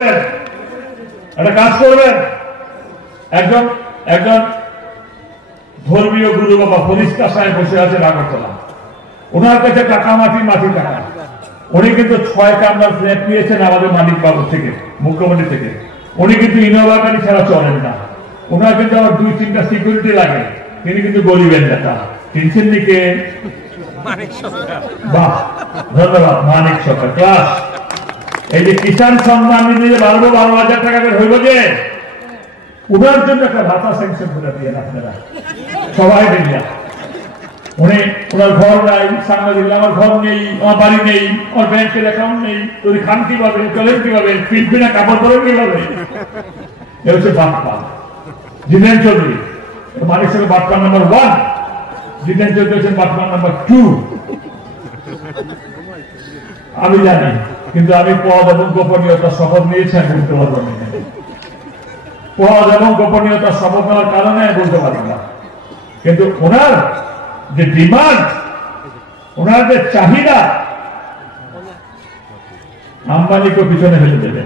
একটা কাজ করবেন, একজন একজন ধর্মীয় গুরু বাবা ফরিস্তা সাহেব বসে আছেন আগরতলা, ওনার কাছে টাকা মাটি টাকা, উনি কিন্তু 6 কামরার ফ্ল্যাট নিয়েছেন আমাদের মানিক বাবু থেকে, মুখ্যমন্ত্রী থেকে। উনি কিন্তু ইনোভা গাড়ি ছাড়া চলেন না, ওনার কিন্তু আমার 2-3টা সিকিউরিটি লাগে, তিনি কিন্তু গরিবের নেতা। চিনছেন নিকে? বাহ, ধন্যবাদ মানিক সরকার। ক্লাস এই যে কিষাণ সম্মান নিধি 12,000 টাকা করে হইব, যে উনার জন্য একটা ভাতা স্যাংশন করে দিয়ে আপনারা সবাই মিলিয়া। উনি ওনার ঘর নাই, সাংবাদিক আমার ঘর নেই, আমার বাড়ি নেই, আমার ব্যাংকের অ্যাকাউন্ট নেই, তুমি খান কিভাবে, চলেন কিভাবে, পিনপিনা কাপড় পরেন কিভাবে? এ হচ্ছে বাপ্পা জিনেন চৌধুরী। মানিক সঙ্গে বাপ্পা নাম্বার 1, জিনেন চৌধুরী হচ্ছেন বাপ্পা নাম্বার 2। আমি জানি, কিন্তু আমি পদ এবং গোপনীয়তা শপথ নিয়েছি, আমি বলতে পারবো না। পদ এবং গোপনীয়তা শপথ নেওয়ার কারণে বলতে পারবো না, কিন্তু ওনার যে ডিমান্ড, ওনার যে চাহিদা, আম্বানিকে পিছনে ফেলে দেবে।